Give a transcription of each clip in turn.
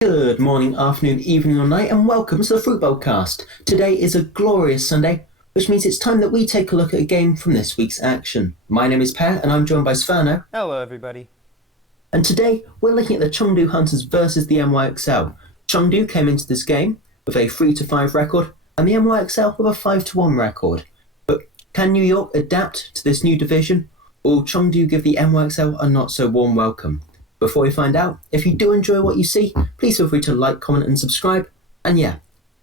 Good morning, afternoon, evening, or night, and welcome to the Football Cast. Today is a glorious Sunday, which means it's time that we take a look at a game from this week's action. My name is Pear, and I'm joined by Spherno. Hello, everybody. And today we're looking at the Chengdu Hunters versus the NYXL. Chengdu came into this game with a 3-5 record, and the NYXL with a 5-1 record. But can New York adapt to this new division, or will Chengdu give the NYXL a not so warm welcome? Before we find out, if you do enjoy what you see, please feel free to like, comment, and subscribe. And yeah,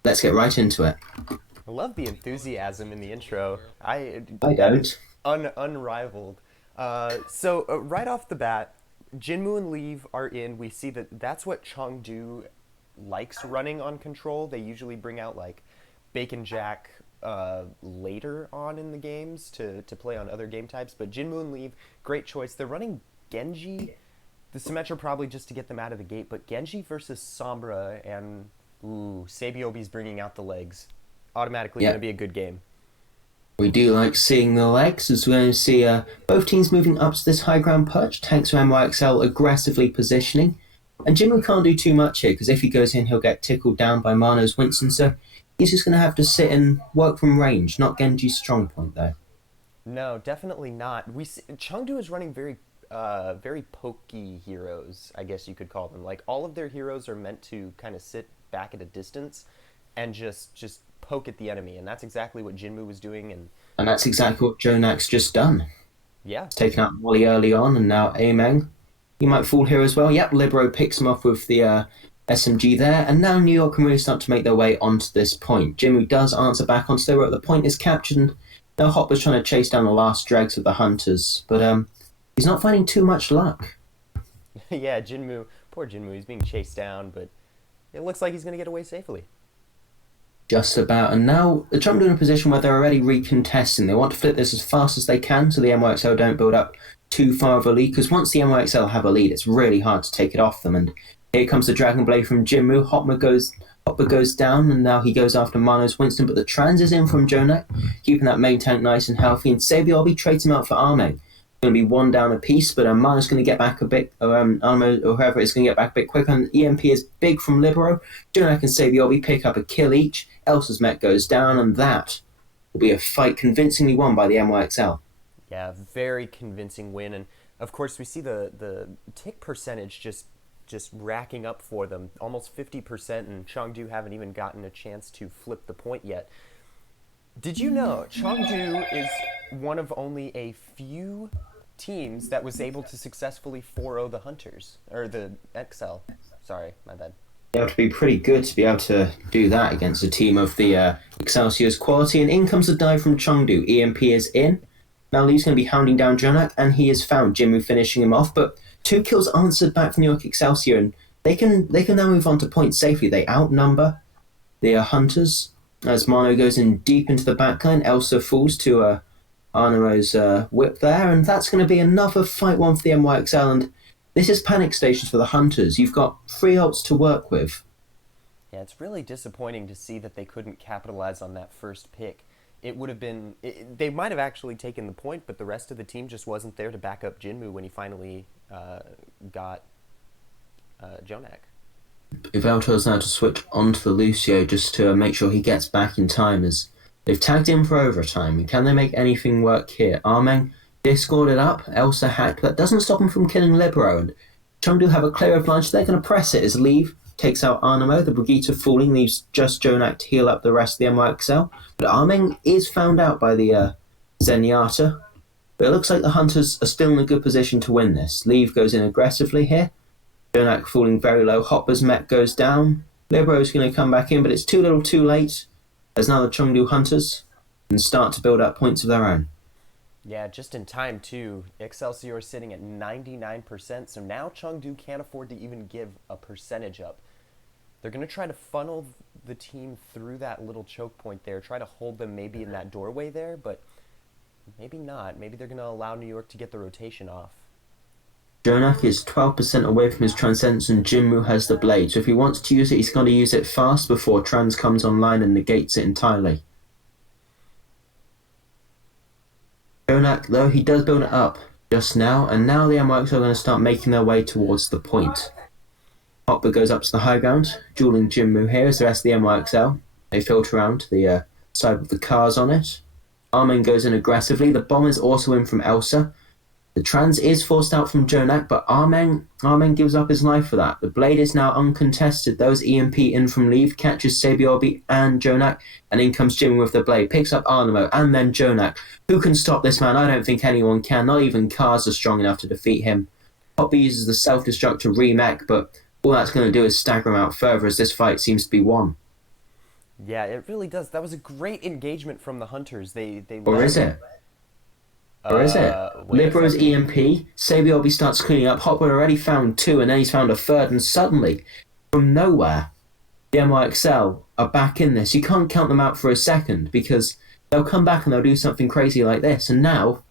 let's get right into it. I love the enthusiasm in the intro. I That is don't. unrivaled. So right off the bat, Jinmu and Leave are in. We see that that's what Changdu likes running on control. They usually bring out like Bacon Jack later on in the games to play on other game types. But Jinmu and Leave, great choice. They're running Genji. The Symmetra probably just to get them out of the gate, but Genji versus Sombra and Sabiobi's bringing out the legs. Automatically going Yeah, to be a good game. we do like seeing the legs, as we're going to see both teams moving up to this high ground perch, thanks to NYXL aggressively positioning. And Jimmy can't do too much here, because if he goes in, he'll get tickled down by Mano's Winston, so he's just going to have to sit and work from range, not Genji's strong point, though. No, definitely not. Chengdu is running very pokey heroes, I guess you could call them. Like all of their heroes are meant to kind of sit back at a distance and just poke at the enemy, and that's exactly what Jinmu was doing. And And that's exactly what Jonak's just done. yeah, He's taken out Wally early on, and now Ameng. He might fall here as well. Yep, Libero picks him off with the SMG there, and now New York can really start to make their way onto this point. Jimmy does answer back onto Libero. The point is captured, and now Hopper's trying to chase down the last dregs of the Hunters, but he's not finding too much luck. yeah, poor Jinmu, he's being chased down, but it looks like he's going to get away safely. Just about, and now the Trump are in a position where they're already recontesting. They want to flip this as fast as they can so the NYXL don't build up too far of a lead, because once the NYXL have a lead, it's really hard to take it off them. And here comes the Dragon Blade from Jinmu. Hopper goes down, and now he goes after Mano's Winston, but the trans is in from Jonak, keeping that main tank nice and healthy, and Sabiobi trades him out for Arme. Going to be one down a piece, but Mano's going to get back a bit, Armo or whoever is going to get back a bit quicker, and EMP is big from Libero. Jonak and Sabiobi pick up a kill each. Elsa's Met goes down, and that will be a fight convincingly won by the NYXL. Yeah, very convincing win, and of course we see the tick percentage just racking up for them, almost 50%, and Chengdu haven't even gotten a chance to flip the point yet. Did you know Chengdu is one of only a few teams that was able to successfully 4-0 the Hunters, or the XL? Sorry, my bad. You have to be pretty good to be able to do that against a team of the Excelsior's quality, and in comes the dive from Chengdu. EMP is in. Now Lee's going to be hounding down Jonak, and he is found. Jimmy finishing him off, but two kills answered back from York Excelsior, and they can now move on to points safely. They outnumber the Hunters as Mano goes in deep into the backline. Elsa falls to Arnaro's whip there, and that's going to be another fight one for the NYXL, and this is panic stations for the Hunters. You've got three ults to work with. Yeah, it's really disappointing to see that they couldn't capitalize on that first pick. It would have been, they might have actually taken the point, but the rest of the team just wasn't there to back up Jinmu when he finally got Jonak. Ivelto's now to switch onto the Lucio just to make sure he gets back in time, as they've tagged him for overtime. Can they make anything work here? Armeng discord it up. Elsa hacked. That doesn't stop him from killing Libero, and Chengdu have a clear advantage. They're going to press it as Leave takes out Arnamo. The Brigitte falling leaves just Jonak to heal up the rest of the NYXL. But Armeng is found out by the Zenyatta. But it looks like the Hunters are still in a good position to win this. Leave goes in aggressively here. Jonak falling very low. Hopper's Met goes down. Libero's going to come back in, but it's too little too late, as now the Chengdu Hunters can start to build up points of their own. Yeah, just in time too. Excelsior is sitting at 99%, so now Chengdu can't afford to even give a percentage up. They're going to try to funnel the team through that little choke point there, try to hold them maybe in that doorway there, but maybe not. Maybe they're going to allow New York to get the rotation off. Jonak is 12% away from his Transcendence, and Jinmu has the blade, so if he wants to use it, he's got to use it fast before Trans comes online and negates it entirely. Jonak, though, he does build it up just now, and now the MX are going to start making their way towards the point. Hopper goes up to the high ground, dueling Jinmu here as the rest of the NYXL. They filter around to the side with the cars on it. Armin goes in aggressively. The bomb is also in from Elsa. The trans is forced out from Jonak, but Armen gives up his life for that. The blade is now uncontested. Those EMP in from Leave catches Sabiobi and Jonak, and in comes Jimmy with the blade, picks up Arnamo and then Jonak. Who can stop this man? I don't think anyone can. Not even cars are strong enough to defeat him. Poppy uses the self-destruct to remake, but all that's going to do is stagger him out further as this fight seems to be won. Yeah, it really does. That was a great engagement from the Hunters. They Or is it? Or is it? wait a Libro's second. EMP, Sabiobi starts cleaning up, Hopper already found two, and then he's found a third, and suddenly, from nowhere, the MYXL are back in this. You can't count them out for a second, because they'll come back and they'll do something crazy like this, and now,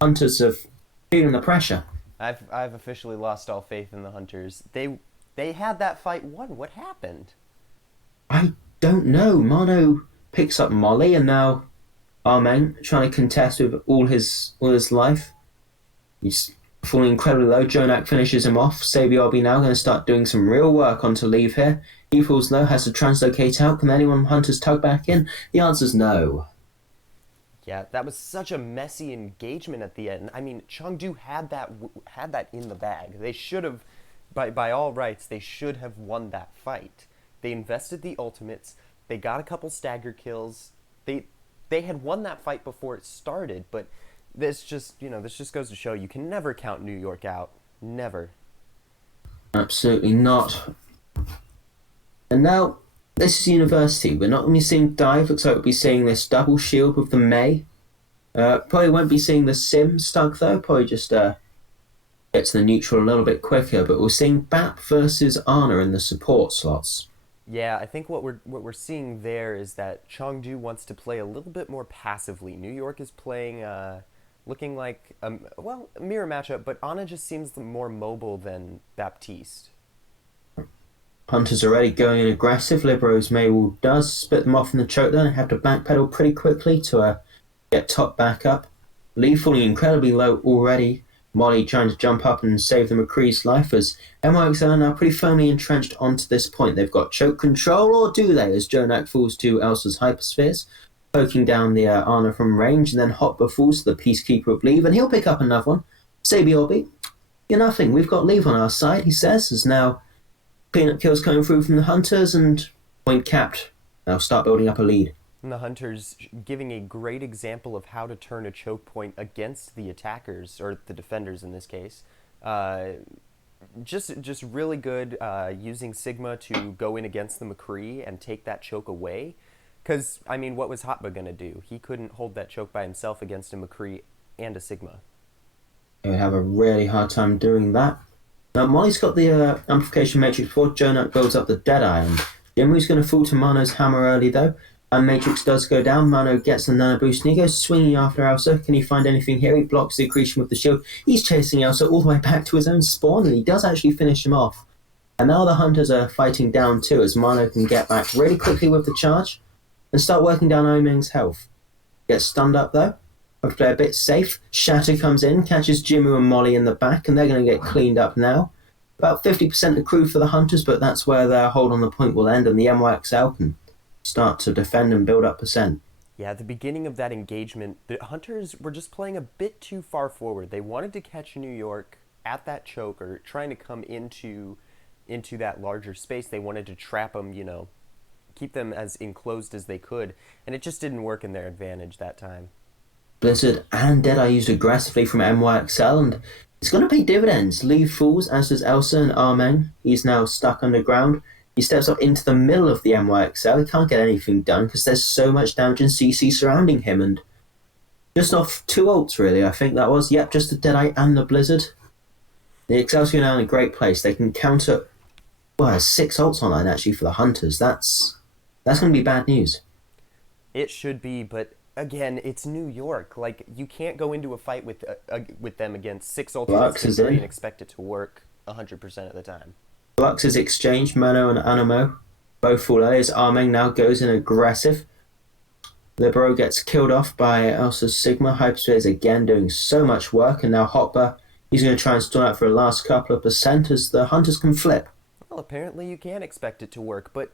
Hunters are feeling the pressure. I've officially lost all faith in the Hunters. They had that fight won. What happened? I don't know. Mano picks up Molly, and now Armeng trying to contest with all his life. He's falling incredibly low. Jonak finishes him off. Sabiobi now going to start doing some real work on to Leave here. He falls low, has to translocate out. Can anyone Hunters tug back in? The answer's no. Yeah, that was such a messy engagement at the end. I mean, Chengdu had that in the bag. They should have, by all rights, they should have won that fight. They invested the ultimates. They got a couple stagger kills. They had won that fight before it started. But this just goes to show you can never count New York out. Never. Absolutely not. And now, this is University. We're not going to be seeing Dive. Looks like we'll be seeing this double shield with the May. Probably won't be seeing the Sim stuck though. Probably just get to the neutral a little bit quicker. But we're seeing Bap versus Ana in the support slots. Yeah, I think what we're seeing there is that Chengdu wants to play a little bit more passively. New York is playing, looking like a mirror matchup, but Ana just seems more mobile than Baptiste. Hunters already going in aggressive. Libro's Maywall does split them off in the choke there and have to backpedal pretty quickly to get top back up. Lee falling incredibly low already. Molly trying to jump up and save the McCree's life as MYXL are now pretty firmly entrenched onto this point. They've got choke control, or do they, as Jonak falls to Elsa's hyperspheres, poking down the Ana from range, and then Hopper falls to the Peacekeeper of Leave, and he'll pick up another one. Sabiobi, you're nothing. We've got Leave on our side, he says, as now cleanup kills coming through from the Hunters, and point capped. They'll start building up a lead. And the Hunters giving a great example of how to turn a choke point against the attackers, or the defenders in this case. Just really good using Sigma to go in against the McCree and take that choke away. Because, I mean, what was Hotba going to do? He couldn't hold that choke by himself against a McCree and a Sigma. They would have a really hard time doing that. Now, Molly's got the amplification matrix before Jonak builds up the Deadeye, and Jimry's going to fall to Mano's hammer early though. And Matrix does go down. Mano gets the nano boost and he goes swinging after Elsa. Can he find anything here? He blocks the accretion with the shield. He's chasing Elsa all the way back to his own spawn, and he does actually finish him off. And now the Hunters are fighting down too, as Mano can get back really quickly with the charge and start working down Omeng's health. Gets stunned up though. Have to play a bit safe. Shatter comes in, catches Jimu and Molly in the back, and they're going to get cleaned up now. About 50% accrued for the Hunters, but that's where their hold on the point will end, and the MYXL can start to defend and build up percent. Yeah, at the beginning of that engagement, the Hunters were just playing a bit too far forward. They wanted to catch New York at that choke, or trying to come into that larger space. They wanted to trap them, keep them as enclosed as they could, and it just didn't work in their advantage that time. Blizzard and Deadeye used aggressively from MYXL, and it's going to pay dividends. Leave falls, as does Elsa and Armeng. He's now stuck underground. He steps up into the middle of the MYXL. He can't get anything done because there's so much damage and CC surrounding him, and just off 2 ults really, I think that was. Yep, just the Deadeye and the Blizzard. The Excelsior now in a great place. They can counter, well, there's 6 ults online actually for the Hunters. That's going to be bad news. It should be, but again, it's New York. Like, you can't go into a fight with them against 6 ultimates and expect it to work 100% of the time. Flux is exchanged. Mano and Anamo both fall early as Armeng now goes in aggressive. Libero gets killed off by Elsa's Sigma. Hyperspheres again doing so much work, and now Hopper, he's going to try and stall out for a last couple of percent as the Hunters can flip. Well, apparently you can expect it to work, but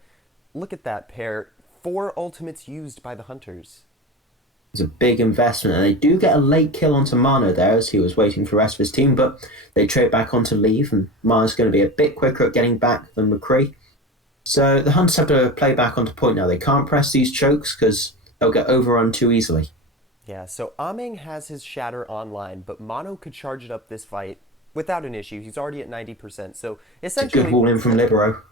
look at that pair. 4 ultimates used by the Hunters. It's a big investment, and they do get a late kill onto Mano there as he was waiting for the rest of his team, but they trade back onto Leave, and Mano's going to be a bit quicker at getting back than McCree. So the Hunters have to play back onto point now. They can't press these chokes because they'll get overrun too easily. Yeah, so Ameng has his Shatter online, but Mono could charge it up this fight without an issue. He's already at 90%. So It's a good essentially, wall in from Libero.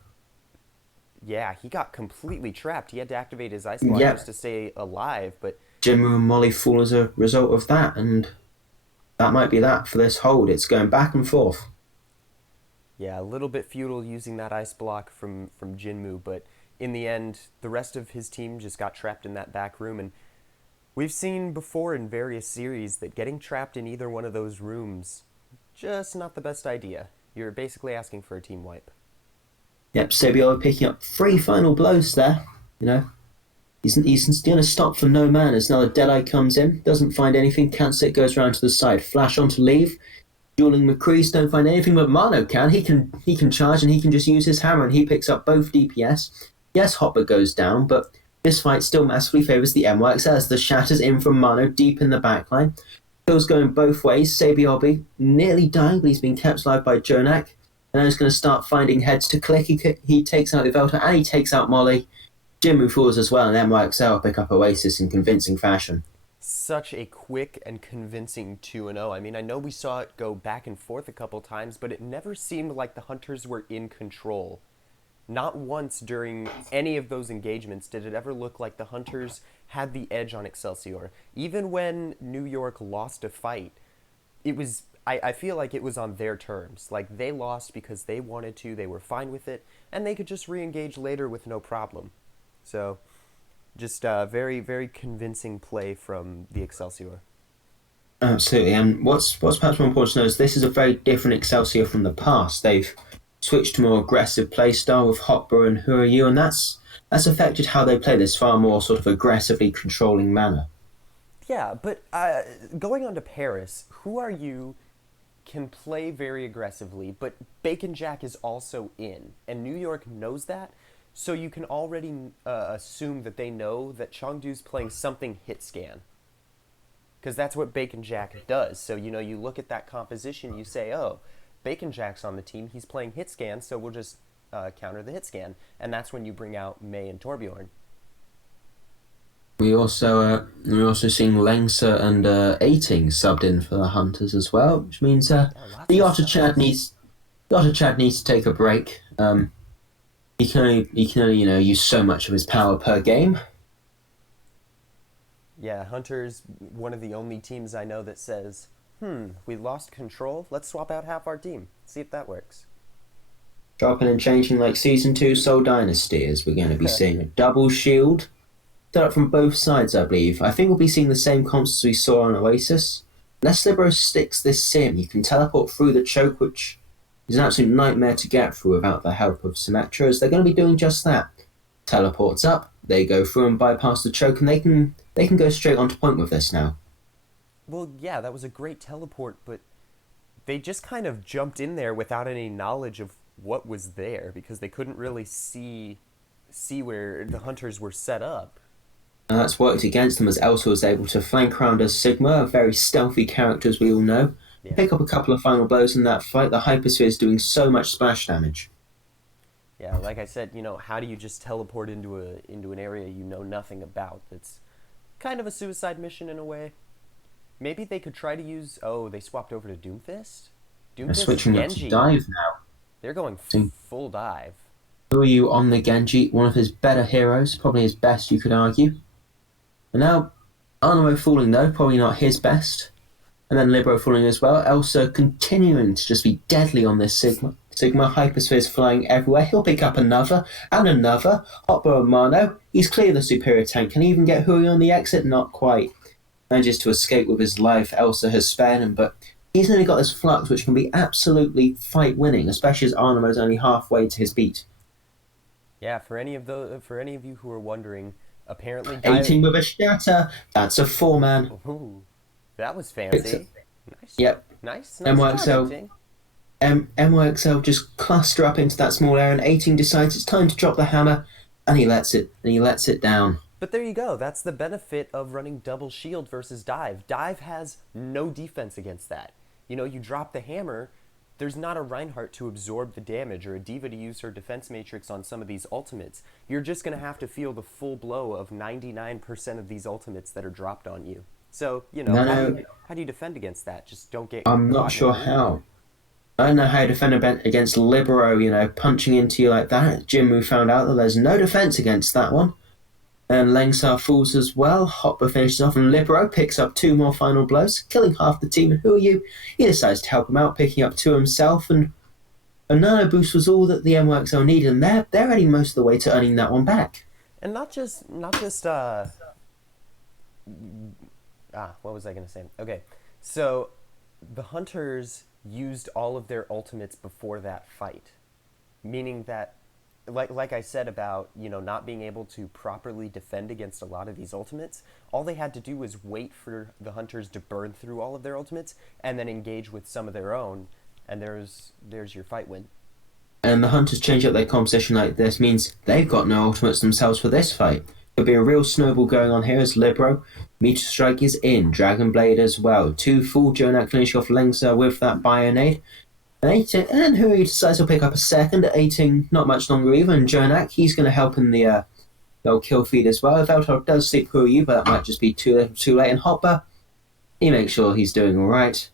yeah, he got completely trapped. He had to activate his Ice Block just Yep, to stay alive, but Jinmu and Molly fall as a result of that, and that might be that for this hold. It's going back and forth. yeah, a little bit futile using that Ice Block from Jinmu, but in the end, the rest of his team just got trapped in that back room, and we've seen before in various series that getting trapped in either one of those rooms, just not the best idea. You're basically asking for a team wipe. Yep, Sebio picking up 3 final blows there. You know, he's going to stop for no man as now the Deadeye comes in, doesn't find anything, cancels it, goes round to the side. Flash on to Leave. Dueling McCree's don't find anything, but Mano can. He can charge and he can just use his hammer and he picks up both DPS. Yes, Hopper goes down, but this fight still massively favours the MYX as the shatters in from Mano deep in the backline. Kills going both ways. Sabiolbi nearly dying, but he's been kept alive by Jonak. And now he's going to start finding heads to click. He takes out Ivelta and he takes out Molly. Jimmu falls as well, and MYXL pick up Oasis in convincing fashion. Such a quick and convincing 2-0. I mean, I know we saw it go back and forth a couple times, but it never seemed like the Hunters were in control. Not once during any of those engagements did it ever look like the Hunters had the edge on Excelsior. Even when New York lost a fight, it was I feel like it was on their terms. Like they lost because they wanted to, they were fine with it, and they could just re-engage later with no problem. So, just very, very convincing play from the Excelsior. Absolutely, and what's perhaps more important to know is this is a very different Excelsior from the past. They've switched to more aggressive playstyle with Hotbar and Who Are You, and that's affected how they play this far more sort of aggressively controlling manner. Yeah, but going on to Paris, Who Are You can play very aggressively, but Bacon Jack is also in, and New York knows that, so you can already assume that they know that Chengdu's playing something hit scan, because that's what Bacon Jack does. So, you know, you look at that composition, you say, oh, Bacon Jack's on the team, he's playing hit scan, so we'll just counter the hit scan, and that's when you bring out May and Torbjorn. We also seeing Lengsa and Aiting subbed in for the Hunters as well, which means Yeah, lots the of Otter Chad subs. needs to take a break. He can only use so much of his power per game. Yeah, Hunter's one of the only teams I know that says, we lost control, let's swap out half our team, see if that works. Dropping and changing like Season 2 Soul Dynasty as we're going to be seeing a double shield set up from both sides, I believe. I think we'll be seeing the same comps as we saw on Oasis. Unless Libero sticks this sim, you can teleport through the choke, which is an absolute nightmare to get through without the help of Symmetra, as they're going to be doing just that. Teleports up, they go through and bypass the choke, and they can go straight onto point with this now. Well, yeah, that was a great teleport, but they just kind of jumped in there without any knowledge of what was there because they couldn't really see where the Hunters were set up. And that's worked against them as Elsa was able to flank around as Sigma, a very stealthy character as we all know. Yeah. Pick up a couple of final blows in that fight. The Hypersphere is doing so much splash damage. Yeah, like I said, how do you just teleport into an area you know nothing about? That's kind of a suicide mission in a way. Maybe they could try to use. Oh, they swapped over to Doomfist. They're Doomfist switching up to Genji. dive now. They're going So, full dive. who are you on the Genji? One of his better heroes, probably his best, you could argue. And now, Arnamo falling though, probably not his best. And then Libero falling as well. Elsa continuing to just be deadly on this Sigma. Sigma Hyperspheres flying everywhere. He'll pick up another and another. Hotbar and Mano. He's clear the superior tank. Can he even get Hui on the exit? Not quite. Manages to escape with his life. Elsa has spared him, but he's only got this flux which can be absolutely fight winning, especially as Arnamo's only halfway to his beat. Yeah, for any of you who are wondering, apparently 18 with a shatter. That's a 4-man. Ooh, that was Picks up. fancy. Nice, Yep. nice job, MYXL 18. MYXL just cluster up into that small area, and 18 decides it's time to drop the hammer, and he lets it down. But there you go. That's the benefit of running double shield versus dive. Dive has no defense against that. You know, you drop the hammer, there's not a Reinhardt to absorb the damage or a Diva to use her defense matrix on some of these ultimates. You're just going to have to feel the full blow of 99% of these ultimates that are dropped on you. So, you know, No, how no, do you, how do you defend against that? Just don't get I'm not caught in a sure loop. how. I don't know how to defend against Libero, punching into you like that. Jinmu found out that there's no defense against that one. And Lengsar falls as well. Hopper finishes off, and Libero picks up two more final blows, killing half the team. And who are you? He decides to help him out, picking up two himself. And a nano boost was all that the MYXL needed, and they're heading most of the way to earning that one back. And what was I going to say? Okay, so the Hunters used all of their ultimates before that fight, meaning that, like I said about, not being able to properly defend against a lot of these ultimates, all they had to do was wait for the Hunters to burn through all of their ultimates and then engage with some of their own, and there's your fight win. And the Hunters change up their composition like this means they've got no ultimates themselves for this fight. There'll be a real snowball going on here as Libero. Meteor Strike is in, Dragon Blade as well. Two full Jonak finish off Lengsa with that Bionade. And Hui decides to pick up a second at 18, not much longer either. And Jonak, he's going to help in the old kill feed as well. Veltor does sleep Hui, but that might just be too little too late. And Hopper, he makes sure he's doing alright.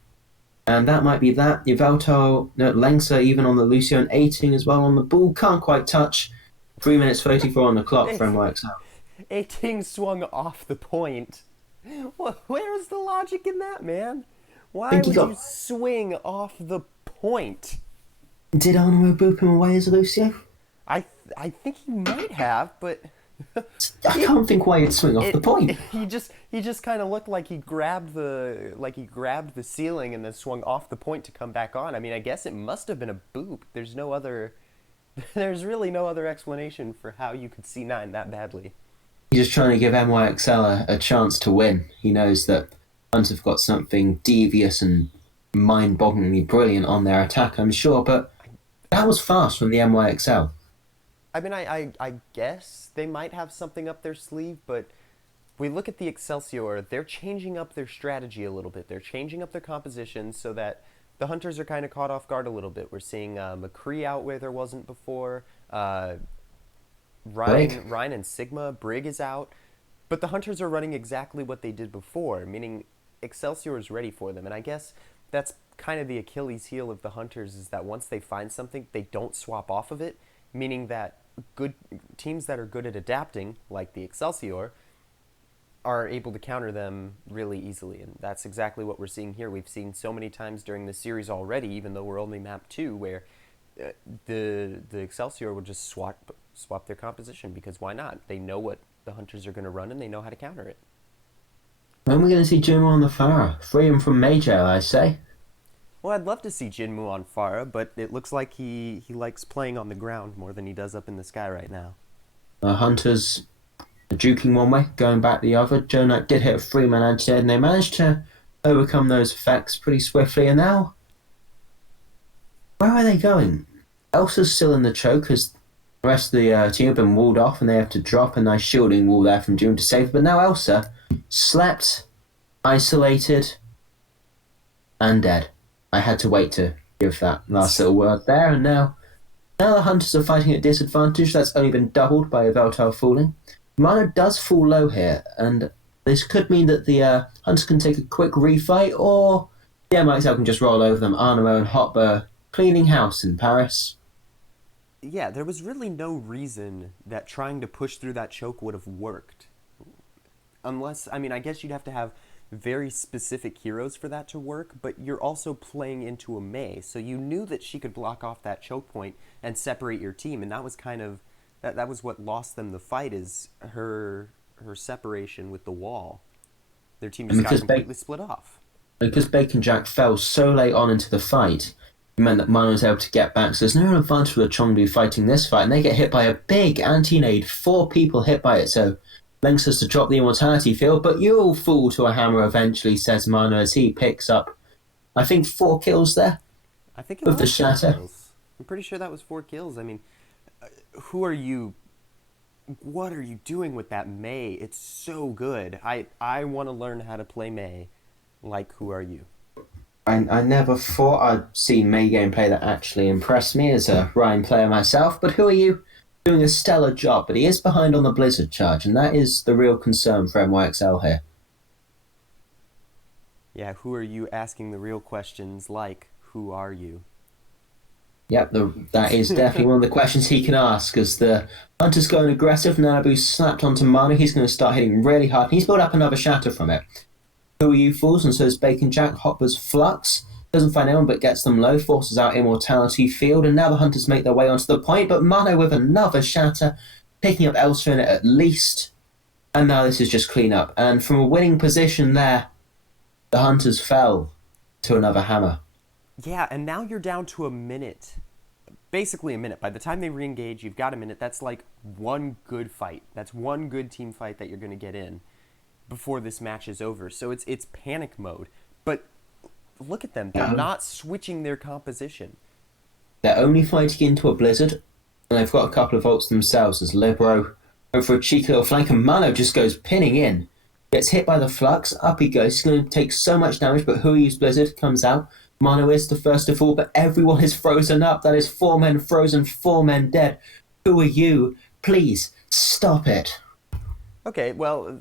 And that might be that. Veltor, no, Lengsa even on the Lucio and 18 as well on the ball. Can't quite touch. 3 minutes 34 on the clock for MYXL. 18 swung off the point. Where's the logic in that, man? Why would you swing off the point? Did Arnamo boop him away as a Lucio? I think he might have, but I can't think why he'd swing off the point. He just kind of looked like he grabbed the ceiling and then swung off the point to come back on. I mean, I guess it must have been a boop. There's really no other explanation for how you could C9 that badly. He's just trying to give MYXL a chance to win. He knows that Hunters have got something devious and mind-bogglingly brilliant on their attack, I'm sure, but that was fast from the MYXL. I mean, I guess they might have something up their sleeve, but we look at the Excelsior, they're changing up their strategy a little bit. They're changing up their composition so that the Hunters are kind of caught off guard a little bit. We're seeing McCree out where there wasn't before. Ryan and Sigma, Brig is out. But the Hunters are running exactly what they did before, meaning Excelsior is ready for them. And I guess that's kind of the Achilles heel of the Hunters, is that once they find something, they don't swap off of it, meaning that good teams that are good at adapting, like the Excelsior, are able to counter them really easily. And that's exactly what we're seeing here. We've seen so many times during the series already, even though we're only map 2, where the Excelsior will just swap their composition, because why not? They know what the Hunters are going to run and they know how to counter it. When are we going to see Jinmu on the Farah? Free him from Major, I say. Well, I'd love to see Jinmu on Farah, but it looks like he likes playing on the ground more than he does up in the sky right now. Hunters are juking one way, going back the other. Jonak did hit a 3-man anti-air, and they managed to overcome those effects pretty swiftly. And now, where are they going? Elsa's still in the choke as the rest of the team have been walled off, and they have to drop a nice shielding wall there from June to save. But now Elsa, slept, isolated, and dead. I had to wait to give that last little word there, and now the Hunters are fighting at disadvantage. That's only been doubled by Veltar falling. Mana does fall low here, and this could mean that the Hunters can take a quick refight, or the MXL can just roll over them. Arnamo and Hotber cleaning house in Paris. Yeah, there was really no reason that trying to push through that choke would have worked. Unless, I mean, I guess you'd have to have very specific heroes for that to work, but you're also playing into a Mei, so you knew that she could block off that choke point and separate your team, and that was kind of, that was what lost them the fight, is her separation with the wall. Their team just got completely split off. Because Bacon Jack fell so late on into the fight, it meant that Mana was able to get back, so there's no advantage for the Chengdu fighting this fight, and they get hit by a big anti-nade, 4 people hit by it, so Lynx has to drop the immortality field, but you'll fall to a hammer eventually, says Mana as he picks up, I think, 4 kills there. I think it with the was four shatter. kills. I'm pretty sure that was 4 kills. I mean, who are you? What are you doing with that Mei? It's so good. I want to learn how to play Mei. Like, who are you? I never thought I'd see May gameplay that actually impressed me as a Ryan player myself, but who are you? Doing a stellar job, but he is behind on the Blizzard charge, and that is the real concern for MYXL here. Yeah, who are you asking the real questions like, who are you? Yep, that is definitely one of the questions he can ask. As the Hunter's going aggressive, Nanabu's slapped onto Mana, he's going to start hitting really hard, and he's built up another shatter from it. Who are you fools? And so is Bacon Jack. Hopper's Flux doesn't find anyone but gets them low, forces out Immortality Field, and now the Hunters make their way onto the point, but Mano with another shatter, picking up Elsa in it at least, and now this is just clean up. And from a winning position there, the Hunters fell to another hammer. Yeah, and now you're down to a minute. Basically a minute. By the time they re-engage, you've got a minute. That's like one good fight. That's one good team fight that you're going to get in before this match is over. So it's panic mode. But look at them. They're not switching their composition. They're only fighting into a Blizzard, and they've got a couple of ults themselves as Libero went for a cheeky little flank, and Mano just goes pinning in. Gets hit by the Flux, up he goes. He's going to take so much damage, but who used Blizzard comes out. Mano is the first to fall, but everyone is frozen up. That is 4 men frozen, 4 men dead. Who are you? Please, stop it. Okay, well,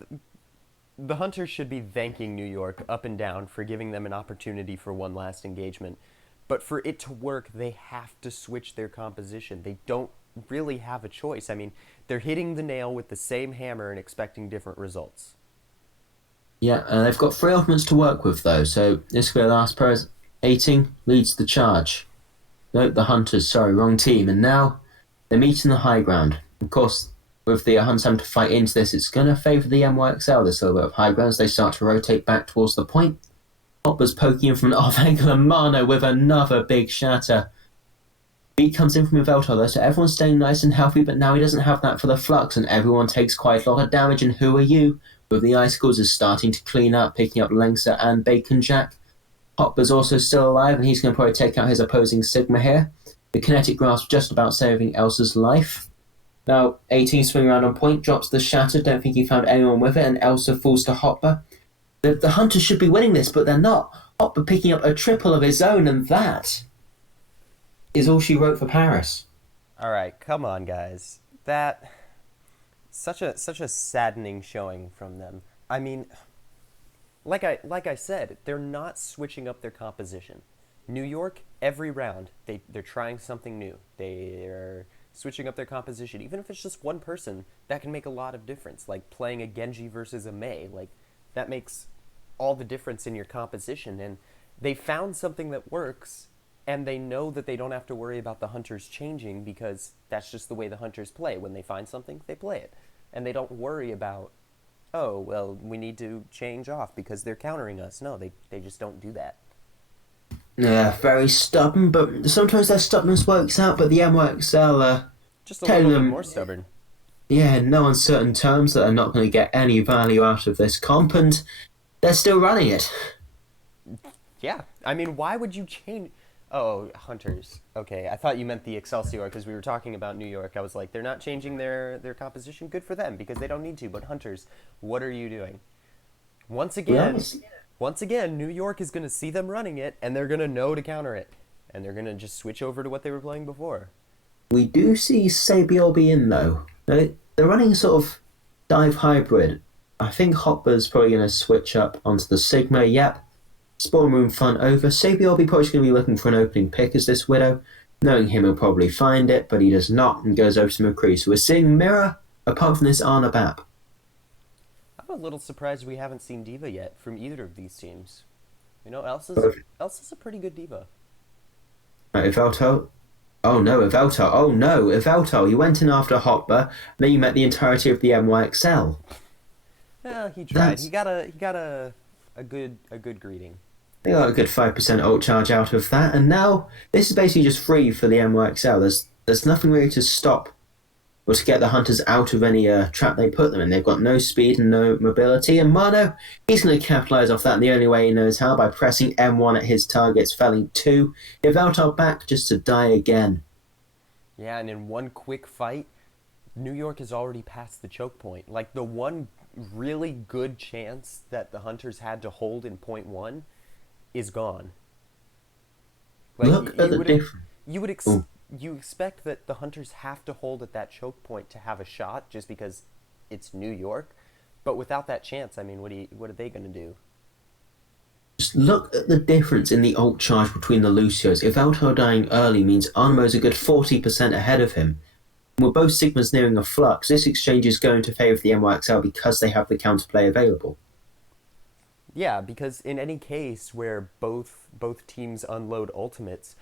the Hunters should be thanking New York up and down for giving them an opportunity for one last engagement. But for it to work, they have to switch their composition. They don't really have a choice. I mean, they're hitting the nail with the same hammer and expecting different results. Yeah, and they've got 3 ultimates to work with, though, so this will be the last pros. 18 leads the charge. No, the Hunters, sorry, wrong team. And now they're meeting the high ground. Of course, with the Hunters having to fight into this, it's going to favour the MYXL, this little bit of high ground, as they start to rotate back towards the point. Hopper's poking in from an off angle, and Mano with another big shatter. Beat comes in from Yveltal, though, so everyone's staying nice and healthy, but now he doesn't have that for the Flux, and everyone takes quite a lot of damage, and who are you? With the Icicles is starting to clean up, picking up Lengsa and Bacon Jack. Hopper's also still alive, and he's going to probably take out his opposing Sigma here. The Kinetic Grasp just about saving Elsa's life. Now, 18 swing around on point, drops the shatter, don't think he found anyone with it, and Elsa falls to Hopper. The Hunters should be winning this, but they're not. Hopper picking up a triple of his own, and that is all she wrote for Paris. All right, come on, guys. That such a saddening showing from them. I mean, like I said, they're not switching up their composition. New York, every round, they're trying something new. They're switching up their composition. Even if it's just one person, that can make a lot of difference. Like playing a Genji versus a Mei, like that makes all the difference in your composition. And they found something that works, and they know that they don't have to worry about the Hunters changing because that's just the way the Hunters play. When they find something, they play it. And they don't worry about, oh, well, we need to change off because they're countering us. No, they just don't do that. Yeah, very stubborn, but sometimes their stubbornness works out, but the MYXL are Just a telling little bit them, more stubborn. yeah, in no uncertain terms that are not going to get any value out of this comp, and they're still running it. Yeah. I mean, why would you change? Oh, Hunters. Okay, I thought you meant the Excelsior because we were talking about New York. I was like, they're not changing their composition. Good for them because they don't need to. But Hunters, what are you doing? Once again, Yes. once again, New York is going to see them running it, and they're going to know to counter it. And they're going to just switch over to what they were playing before. We do see Sabiolbi in, though. They're running sort of dive hybrid. I think Hopper's probably going to switch up onto the Sigma. Yep. Spawn Room fun over. Sabiolbi probably going to be looking for an opening pick as this Widow. Knowing him, he'll probably find it, but he does not and goes over to McCree. So we're seeing Mirror, apart from this Arna Bap. I'm a little surprised we haven't seen Diva yet from either of these teams. You know, Both. Elsa's a pretty good Diva. Ivelto. Oh no, Ivelto. Oh no, Ivelto. You went in after Hopper, then you met the entirety of the MYXL. Yeah, he tried. That's- He got a good greeting. They got a good 5% ult charge out of that, and now this is basically just free for the MYXL. There's nothing really to stop or to get the Hunters out of any trap they put them in. They've got no speed and no mobility, and Mano, he's going to capitalise off that in the only way he knows how, by pressing M1 at his targets, felling 2. Yveltal back just to die again. Yeah, and in one quick fight, New York has already passed the choke point. Like, the one really good chance that the Hunters had to hold in point 1 is gone. Like, Look at the difference. You expect that the Hunters have to hold at that choke point to have a shot, just because it's New York. But without that chance, I mean, what are they going to do? Just look at the difference in the ult charge between the Lucios. Yveltal dying early means Arnemo's a good 40% ahead of him. With both Sigmas nearing a flux, this exchange is going to favour the NYXL because they have the counterplay available. Yeah, because in any case where both teams unload ultimates,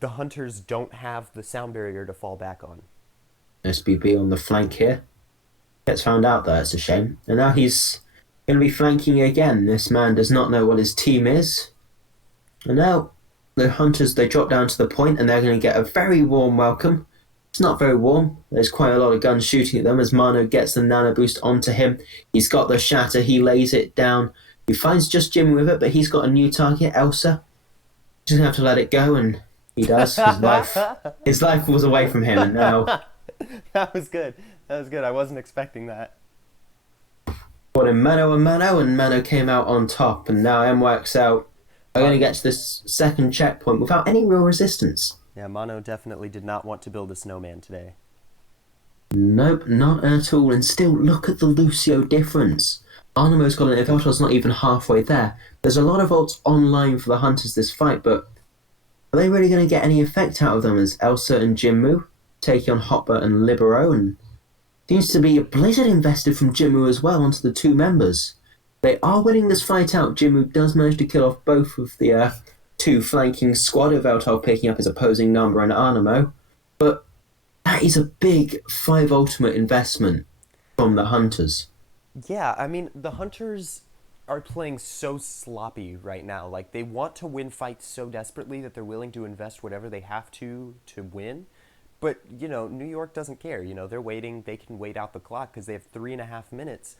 the Hunters don't have the sound barrier to fall back on. SBB on the flank here. Gets found out there, it's a shame. And now he's going to be flanking again. This man does not know what his team is. And now the Hunters, they drop down to the point and they're going to get a very warm welcome. It's not very warm. There's quite a lot of guns shooting at them as Mano gets the nano boost onto him. He's got the shatter. He lays it down. He finds just Jim with it, but he's got a new target, Elsa. Just gonna have to let it go, and he does. His life was away from him, and now. That was good. That was good. I wasn't expecting that. But in Mano, and Mano came out on top, and now NYXL are going to get to this second checkpoint without any real resistance. Yeah, Mano definitely did not want to build a snowman today. Nope, not at all. And still, look at the Lucio difference. Arnemo's got an Yveltal's not even halfway there. There's a lot of ults online for the Hunters this fight, but are they really going to get any effect out of them as Elsa and Jinmu taking on Hopper and Libero? And seems to be a Blizzard invested from Jinmu as well onto the two members. They are winning this fight out. Jinmu does manage to kill off both of the two flanking squad, Yveltal picking up his opposing number and Arnemo. But that is a big 5 ultimate investment from the Hunters. Yeah, I mean, the Hunters are playing so sloppy right now. Like, they want to win fights so desperately that they're willing to invest whatever they have to win. But, you know, New York doesn't care. You know, they're waiting. They can wait out the clock because they have 3.5 minutes.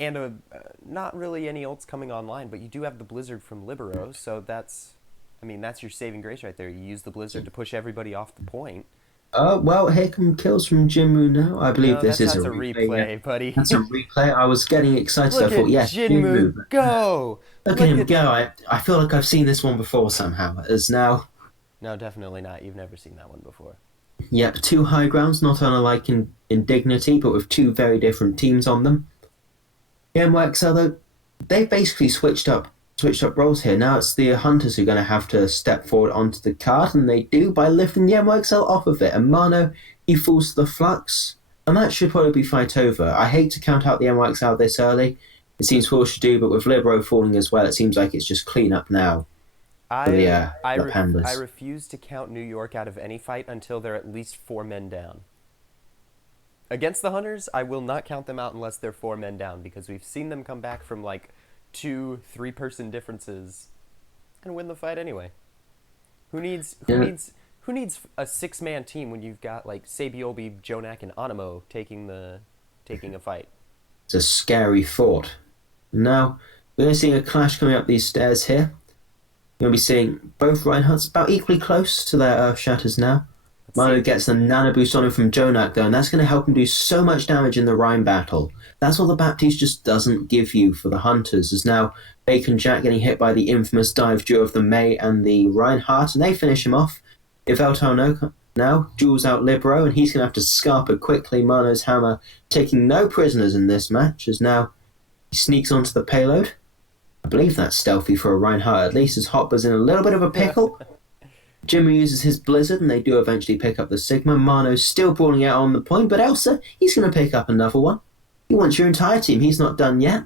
And not really any ults coming online, but you do have the Blizzard from Libero, so that's your saving grace right there. You use the Blizzard to push everybody off the point. Well, here come kills from Jinmu now. I believe No, this is that's a a replay, buddy. That's a replay. I was getting excited. Look I thought, at yes, Jinmu go! Look at him go. I feel like I've seen this one before somehow. As now... No, definitely not. You've never seen that one before. Yep, 2 high grounds, not unlike in dignity, but with 2 very different teams on them. NYXL, though, they basically switched up roles here. Now it's the Hunters who are going to have to step forward onto the card, and they do by lifting the NYXL off of it. And Mano, he falls to the flux, and that should probably be fight over. I hate to count out the NYXL this early. It seems Fool should do, but with Libero falling as well, it seems like it's just clean up now. I refuse to count New York out of any fight until they're at least 4 men down. Against the Hunters, I will not count them out unless they're 4 men down, because we've seen them come back from like 2-3 person differences and win the fight anyway. Who needs a 6-man team when you've got like Sabiobi, Jonak, and Animo taking a fight? It's a scary thought. Now we're going to see a clash coming up these stairs here. We're going to be seeing both Reinhardts about equally close to their Earth Shatters now. Mano gets the nano boost on him from Jonak though, and that's going to help him do so much damage in the Rhine battle. That's what the Baptiste just doesn't give you for the Hunters, as now Bacon Jack getting hit by the infamous dive duo of the May and the Reinhardt, and they finish him off. Yveltal now duels out Libero, and he's going to have to scarper quickly. Mano's hammer taking no prisoners in this match, as now he sneaks onto the payload. I believe that's stealthy for a Reinhardt at least, as Hopper's in a little bit of a pickle. Jimmy uses his Blizzard, and they do eventually pick up the Sigma. Mano's still brawling out on the point, but Elsa, he's going to pick up another one. He wants your entire team. He's not done yet.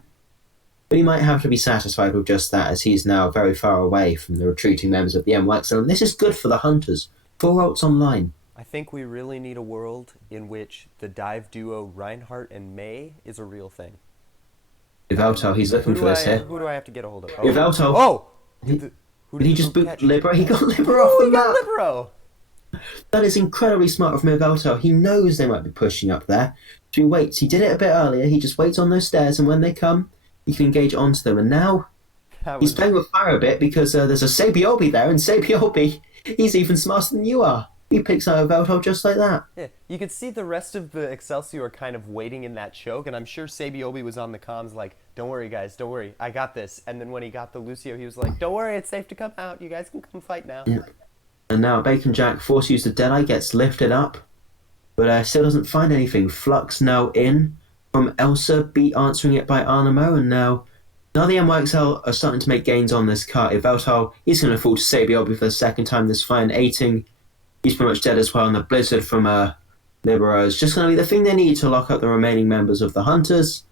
But he might have to be satisfied with just that, as he's now very far away from the retreating members of the NYXL. And this is good for the Hunters. 4 ults online. I think we really need a world in which the dive duo Reinhardt and May is a real thing. Yveltal, he's looking for this here. Who do I have to get a hold of? Yveltal. Oh! Did he just boot Libero? He got Libero off the map. Libero! That is incredibly smart of Milvelto. He knows they might be pushing up there. So he waits. He did it a bit earlier. He just waits on those stairs, and when they come, he can engage onto them. And now That he's was playing with fire a bit because there's a Sabiobi there, and Sabiobi, he's even smarter than you are. He picks out a Velto just like that. Yeah, you could see the rest of the Excelsior kind of waiting in that choke, and I'm sure Sabiobi was on the comms like, "Don't worry, guys, don't worry, I got this." And then when he got the Lucio, he was like, "Don't worry, it's safe to come out. You guys can come fight now." Yeah. And now Bacon Jack, forced to use the Deadeye, gets lifted up, but still doesn't find anything. Flux now in from Elsa, beat answering it by Arnamo, and now the NYXL are starting to make gains on this cart. If Veltal, he's going to fall to Sabiobi for the second time this fight, and 18, he's pretty much dead as well, and the Blizzard from Libero is just going to be the thing they need to lock up the remaining members of the Hunters.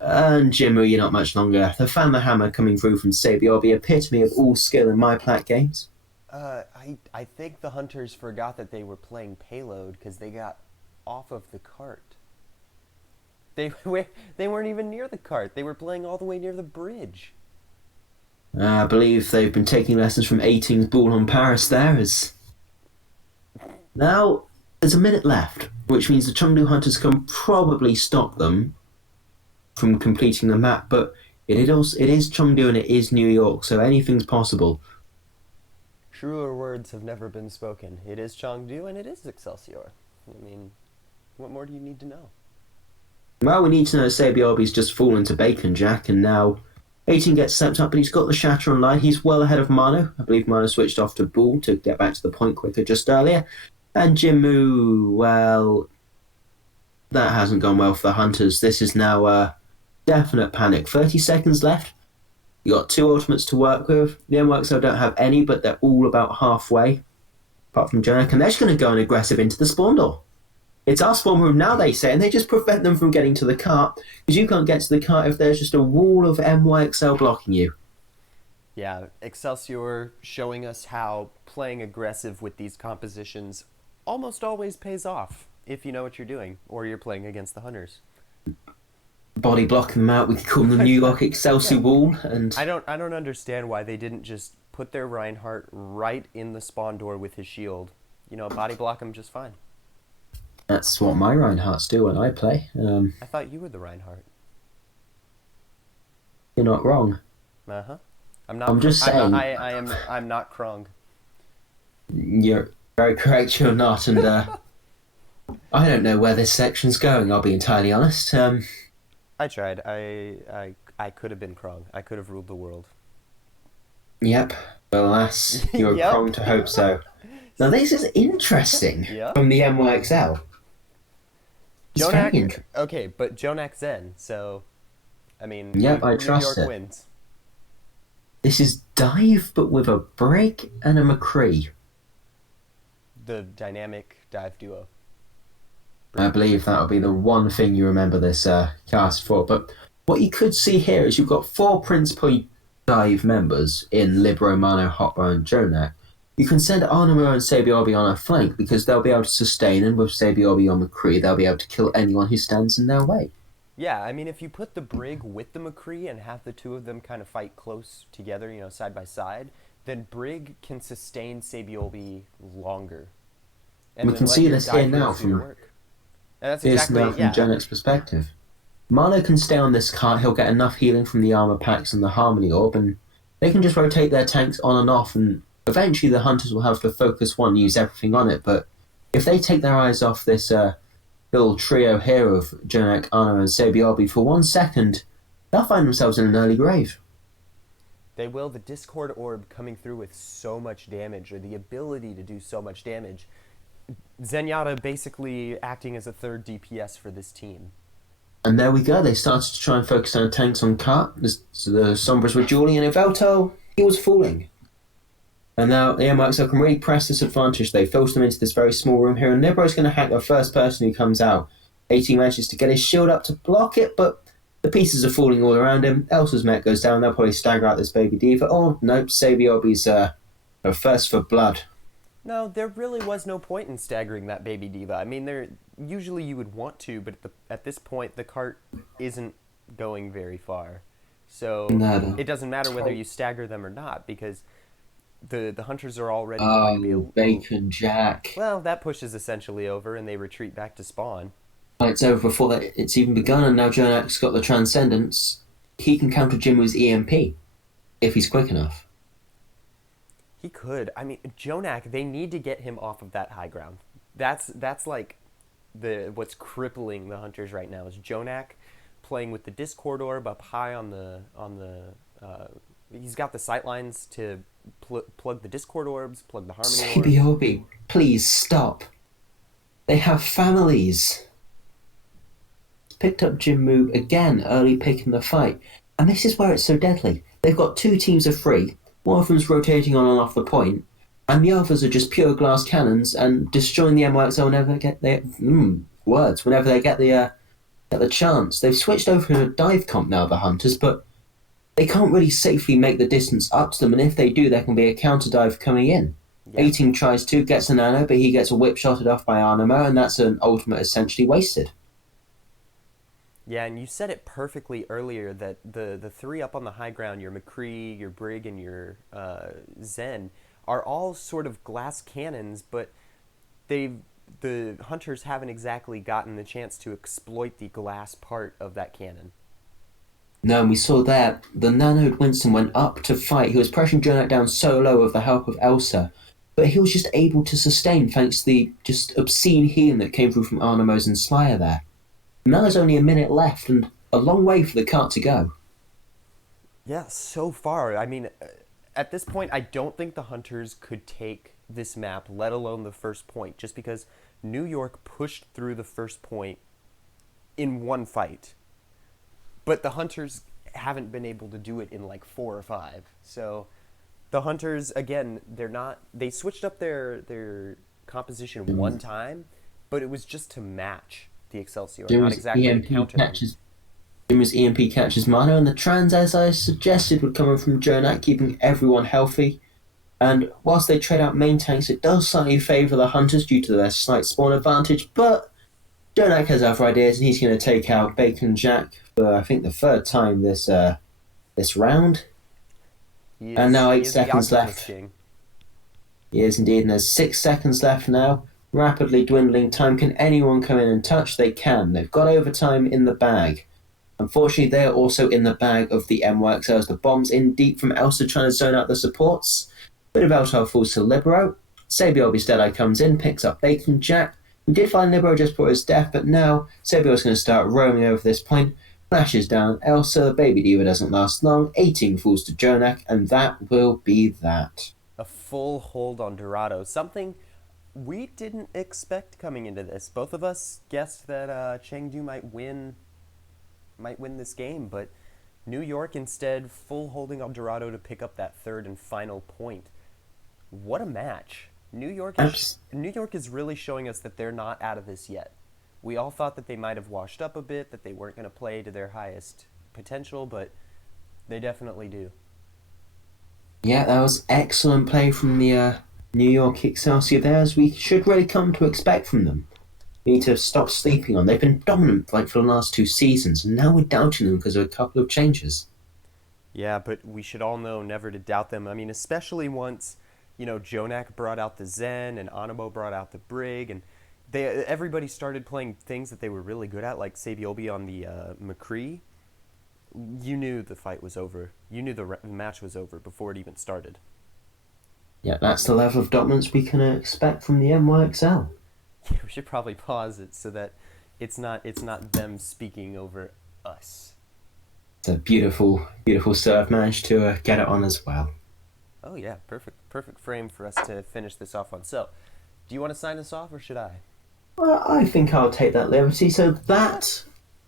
And Jimmu, you're not much longer. The Fan the Hammer coming through from Sabiobi, epitome of all skill in my plat games. I think the Hunters forgot that they were playing payload because they got off of the cart. They weren't even near the cart. They were playing all the way near the bridge. I believe they've been taking lessons from 18's Ball on Paris there. As now, there's a minute left, which means the Chengdu Hunters can probably stop them from completing the map, but it is Chengdu and it is New York, so anything's possible. Truer words have never been spoken. It is Changdu and it is Excelsior. I mean, what more do you need to know? Well, we need to know Sabiobi's just fallen to Bacon Jack, and now 18 gets stepped up, but he's got the Shatter online. He's well ahead of Mano. I believe Mano switched off to Bull to get back to the point quicker just earlier. And Jimmu, well, that hasn't gone well for the Hunters. This is now a definite panic. 30 seconds left. You got two ultimates to work with. The NYXL don't have any, but they're all about halfway, apart from Jonak, and they're just going to go and aggressive into the spawn door. It's our spawn room now, they say, and they just prevent them from getting to the cart, because you can't get to the cart if there's just a wall of NYXL blocking you. Yeah, Excelsior showing us how playing aggressive with these compositions almost always pays off if you know what you're doing, or you're playing against the Hunters. Body blocking them out, we could call them the New York Excelsior wall, and I don't understand why they didn't just put their Reinhardt right in the spawn door with his shield. You know, body block him just fine. that's what my Reinhardts do when I play. I thought you were the Reinhardt. You're not wrong. Uh-huh. I'm not. I'm just saying. I'm not Krong. You're very correct, you're not, and I don't know where this section's going, I'll be entirely honest. I tried. I could have been Krong. I could have ruled the world. Yep. Well, alas, you're Yep. wrong to hope so. Now, this is interesting Yep. from the NYXL. It's very Jonak. Okay, but Jonak Zen. So, I mean, Yep, I New trust York it. wins. This is Dive, but with a Break and a McCree. The dynamic dive duo. I believe that'll be the one thing you remember this cast for. But what you could see here is you've got four principal Dive members in Libero, Mano, Hotbar, and Jonak. You can send Arnamo and Sabiobi on a flank because they'll be able to sustain, and with Sabiobi on McCree, they'll be able to kill anyone who stands in their way. Yeah, I mean, if you put the Brig with the McCree and have the two of them kind of fight close together, you know, side by side, then Brig can sustain Sabiobi longer. And We then can let see your this here dive now duos do the from work. And that's Here's exactly, now from yeah. Jonak's perspective. Mano can stay on this cart, he'll get enough healing from the armor packs and the Harmony Orb, and they can just rotate their tanks on and off, and eventually the Hunters will have to focus one, use everything on it, but if they take their eyes off this little trio here of Jonak, Arno, and Sabiobi for 1 second, they'll find themselves in an early grave. They will. The Discord Orb coming through with so much damage, or the ability to do so much damage. Zenyatta basically acting as a third DPS for this team. And there we go, they started to try and focus on tanks on cart. The Sombras were dueling, and Evelto, he was falling. And now the MXL can really press this advantage. They force them into this very small room here, and Libero's going to hack the first person who comes out. 18 manages to get his shield up to block it, but the pieces are falling all around him. Elsa's mech goes down, they'll probably stagger out this baby diva. Oh, nope, Sabiobi's a thirst for blood. No, there really was no point in staggering that baby diva. I mean, usually you would want to, but at this point, the cart isn't going very far. So No. it doesn't matter whether you stagger them or not, because The Hunters are already going to be Oh, Bacon Jack. well. That push is essentially over, and they retreat back to spawn. It's over before it's even begun, and now Jonak's got the Transcendence. He can counter Jinwoo's EMP if he's quick enough. He could. I mean, Jonak. They need to get him off of that high ground. That's like the what's crippling the Hunters right now is Jonak playing with the Discord orb up high on the. He's got the sight lines to plug the Discord orbs, plug the Harmony orb. Sabiobi, please stop. They have families. Picked up Jinwoo again, early pick in the fight. And this is where it's so deadly. They've got two teams of three. One of them's rotating on and off the point, and the others are just pure glass cannons and destroying the MYXL whenever they get whenever they get the chance. They've switched over to a dive comp now, the Hunters, but they can't really safely make the distance up to them, and if they do, there can be a counter dive coming in. Yeah. 18 tries to, gets a nano, but he gets a whip shotted off by Arnamo, and that's an ultimate essentially wasted. Yeah, and you said it perfectly earlier that the three up on the high ground, your McCree, your Brig, and your Zen, are all sort of glass cannons, but the Hunters haven't exactly gotten the chance to exploit the glass part of that cannon. No, and we saw there, the nanoed Winston went up to fight. He was pressuring Jonak down so low with the help of Elsa, but he was just able to sustain thanks to the just obscene healing that came through from Arnamos and Slayer there. Now there's only a minute left and a long way for the cart to go. Yeah, so far. I mean, at this point, I don't think the Hunters could take this map, let alone the first point, just because New York pushed through the first point in one fight. But the Hunters haven't been able to do it in like 4 or 5. So the Hunters, again, they switched up their composition one time, but it was just to match the Excelsior, not exactly to counter them. Jimmy's EMP catches Mano, and the trans, as I suggested, would come in from Jonak, keeping everyone healthy. And whilst they trade out main tanks, it does slightly favour the Hunters due to their slight spawn advantage, but Jonak has other ideas, and he's going to take out Bacon Jack for, I think, the third time this round. And now 8 seconds left. He is indeed, and there's 6 seconds left now. Rapidly dwindling time. Can anyone come in and touch? They can. They've got overtime in the bag. Unfortunately, they are also in the bag of the MYXL as the bombs in deep from Elsa trying to zone out the supports. Bit of Elsa falls to Libero. Sabiobi's Deadeye comes in, picks up Bacon Jack. We did find Libero just before his death, but now Sabio's going to start roaming over this point. Flashes down Elsa, Baby Diva doesn't last long. 18 falls to Jonak, and that will be that. A full hold on Dorado, something we didn't expect coming into this. Both of us guessed that Chengdu might win this game, but New York instead full holding on Dorado to pick up that third and final point. What a match. New York is really showing us that they're not out of this yet. We all thought that they might have washed up a bit, that they weren't going to play to their highest potential, but they definitely do. Yeah, that was excellent play from the New York Excelsior there, as we should really come to expect from them. We need to stop sleeping on. They've been dominant for the last 2 seasons, and now we're doubting them because of a couple of changes. Yeah, but we should all know never to doubt them. I mean, especially once, Jonak brought out the Zen and Anamo brought out the Brig, and everybody started playing things that they were really good at, like Sabiobi on the McCree. You knew the fight was over. You knew the match was over before it even started. Yeah, that's the level of dominance we can expect from the MYXL. We should probably pause it so that it's not them speaking over us. It's a beautiful, beautiful serve. Managed to get it on as well. Oh yeah, perfect frame for us to finish this off on. So, do you want to sign us off or should I? Well, I think I'll take that liberty. So that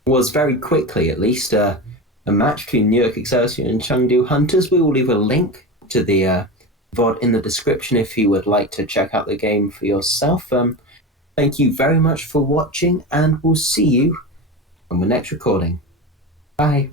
was very quickly, at least, a match between New York Excelsior and Chengdu Hunters. We will leave a link to the VOD in the description if you would like to check out the game for yourself. Thank you very much for watching, and we'll see you on the next recording. Bye.